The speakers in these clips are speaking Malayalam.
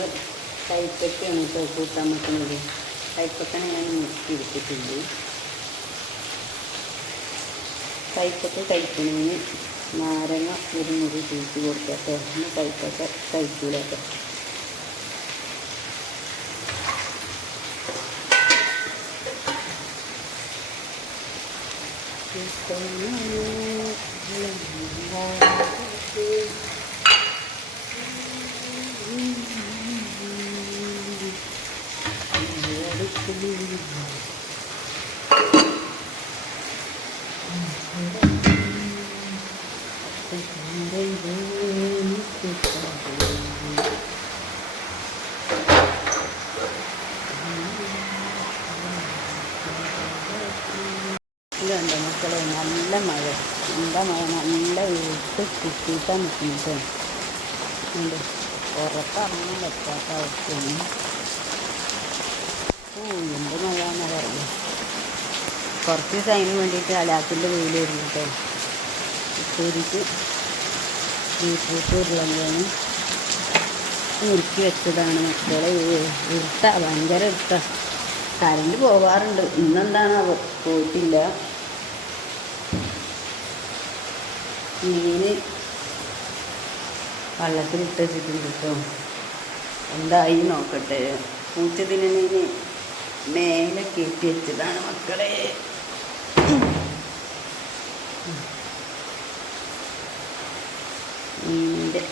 നമ്മൾ കൈപ്പക്കയാണ് കേട്ടോ കൂട്ടാൻ വെക്കുന്നത്. കൈപ്പക്കനെ ഞാൻ മുറിച്ചെടുത്തിട്ടുണ്ട്. കൈപ്പക്ക കഴിക്കുന്നതിന് നാരങ്ങ ഒരു മുറി ചൂച്ച് കൊടുക്കട്ടോ. ഒന്ന് കൈപ്പക്ക കഴിക്കൂലട്ടോ. ഇതുണ്ട് മക്കളെ, നല്ല മഴ. എന്താ മഴ, നല്ല വീട്ട് കുത്തിയിട്ടാണ് നിൽക്കുന്നത്. ഉണ്ട് പുറത്തിറങ്ങാൻ പറ്റാത്ത അവസ്ഥയാണ്. എന്ത് മഴയാണെന്ന് പറയുന്നത്. കുറച്ച് ദിവസം അതിന് വേണ്ടിയിട്ട് അലാത്തിൻ്റെ വെയിൽ വരുന്നു കേട്ടോ. ഉപ്പേരിക്ക് ബീറ്റ്റൂട്ട് ഉരുളങ്കിഴങ്ങ് മുറുക്കി വെച്ചതാണ് മക്കളെ. ഭയങ്കര ഇരുട്ടാ. കറണ്ട് പോകാറുണ്ട്. ഇന്നെന്താണ് പോയിട്ടില്ല. മീൻ വെള്ളത്തിലിട്ട് വെച്ചിട്ടുണ്ട് കേട്ടോ. എന്തായി നോക്കട്ടെ. പൂച്ചതിന് മേലെ കയറ്റി വെച്ചതാണ് മക്കളെ. മീനിൻ്റെ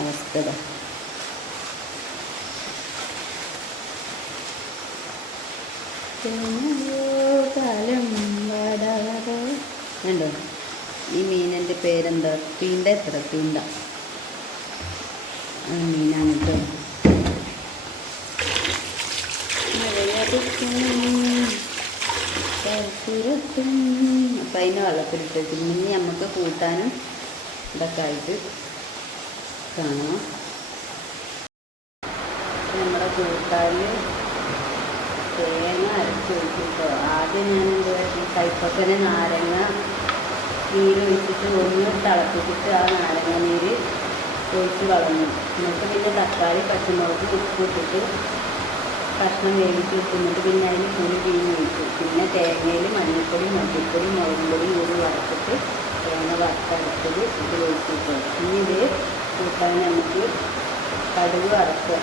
അവസ്ഥ കാലം വാടാതെ ഉണ്ടോ. ഈ മീനിൻ്റെ പേരെന്താ? തീണ്ട. എത്ര തീണ്ട മീനാണ് കേട്ടോ. അപ്പം അതിനെ വെള്ളത്തിലിട്ട് വെച്ചു. ഇനി നമുക്ക് കൂട്ടാനും ഇതൊക്കെ ആയിട്ട് കാണാം. നമ്മുടെ കൂട്ടാന് തേങ്ങ അരച്ച് വെച്ചിട്ടോ. ആദ്യം ഞാൻ എന്താ കൈപ്പക്കനെ നാരങ്ങ നീര് ഒഴിച്ചിട്ട് ഒന്ന് തിളപ്പിച്ചിട്ട് ആ നാരങ്ങ നീര് ഒഴിച്ച് കളഞ്ഞു. എന്നിട്ട് പിന്നെ തക്കാളി പച്ചമുളക് ഉപ്പ് ഇട്ടിട്ട് കഷ്ണം വേവിച്ച് വെച്ചിട്ട് പിന്നെ അതിന് പുളി പിഴിഞ്ഞ് ഒഴിച്ചു. പിന്നെ തേങ്ങയിൽ മഞ്ഞൾപ്പൊടി മല്ലിപ്പൊടി മുളകും പൊടി ഒരു വറുത്തിട്ട് തേങ്ങ വറുത്തരച്ചത് ഇത് ഒഴിച്ചിട്ട് ഇനി ഇത് കൂട്ടാൻ നമുക്ക് കടുക് വറുക്കുക.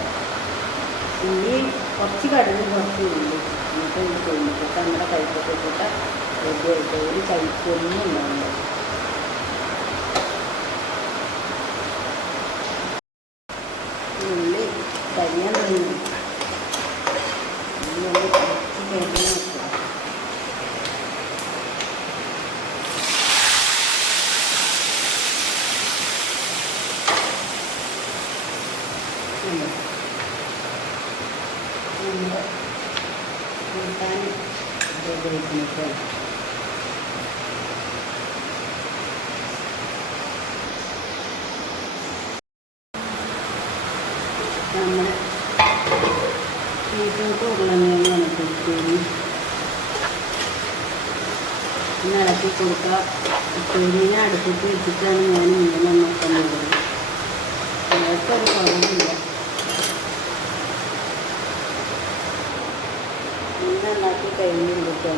ഉള്ളി കുറച്ച് കടുക് കുറച്ച് ഉള്ളി എന്നിട്ട് ഇത് തോന്നിച്ചിട്ട് നമ്മുടെ കൈപ്പൊക്കെ ഇട്ടിട്ട് റെഡി ആയിട്ട് ഒരു കഴിക്കൊന്നും ഉണ്ടാവില്ല. ഉള്ളി കരിയാൻ തുടങ്ങി. കുറച്ച് കരിയാൻ വെക്കുക. നമ്മുടെ കൂട്ടാൻ ഉപയോഗിക്കുന്നത് നമ്മുടെ ബീറ്റ്റൂട്ട് ഉരുളങ്കിഴങ്ങാണ് ഉപ്പേരി. പിന്നെ ഇളക്കി കൊടുക്കുക. ഉപ്പേരീനെ അടുപ്പിട്ട് വെച്ചിട്ടാണ് ഞാൻ മീൻ നന്നാക്കുന്നത്. അവർക്കൊരു കുറവില്ല. മീനുണ്ടാക്കി കഴിഞ്ഞിട്ട് കേട്ടോ.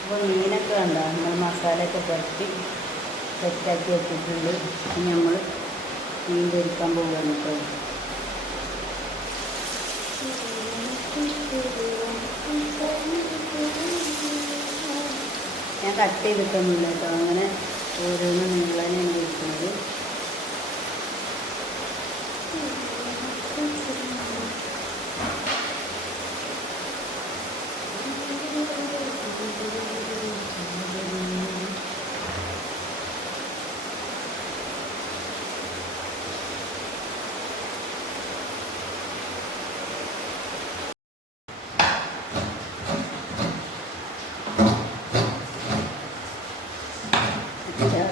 അപ്പോൾ മീനൊക്കെ കണ്ടോ നമ്മൾ മസാലയൊക്കെ പുരട്ടി സെറ്റാക്കി വെച്ചിട്ടുണ്ട്. നമ്മൾ മീൻ പൊരിക്കാൻ പോവുകയാണ് കേട്ടോ. ഞാൻ കട്ട് ചെയ്തിട്ടൊന്നുമില്ല കേട്ടോ. അങ്ങനെ ഓരോന്ന് നീളാനാണ് കഴിക്കുന്നത്.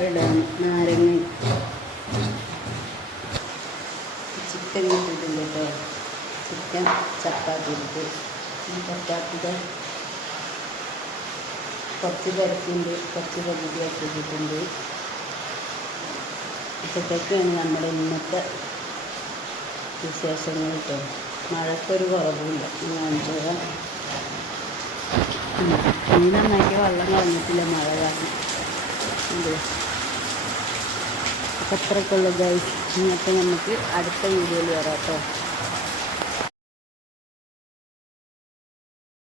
ഇടാൻ നാരങ്ങ ചിക്കൻ കിട്ടിയിട്ടുണ്ട് കേട്ടോ. ചിക്കൻ ചപ്പാത്തി ഇട്ട് ചപ്പാത്തിയുടെ കുറച്ച് പരത്തിണ്ട്, കുറച്ച് പകുതിയാക്കി ഇട്ടിട്ടുണ്ട്. ഉച്ചത്തേക്കാണ് നമ്മുടെ ഇന്നത്തെ വിശേഷങ്ങൾ കേട്ടോ. മഴക്കൊരു കുറവുമില്ല. കാണിച്ചത് ഇനി നന്നാക്കി വെള്ളം കളഞ്ഞിട്ടില്ല മഴ കാരണം. അതെ, അപ്പം അത്രയ്ക്കുള്ള ഗൈസ്. ഇന്നത്തെ നമുക്ക് അടുത്ത വീഡിയോയിൽ വരാം കേട്ടോ.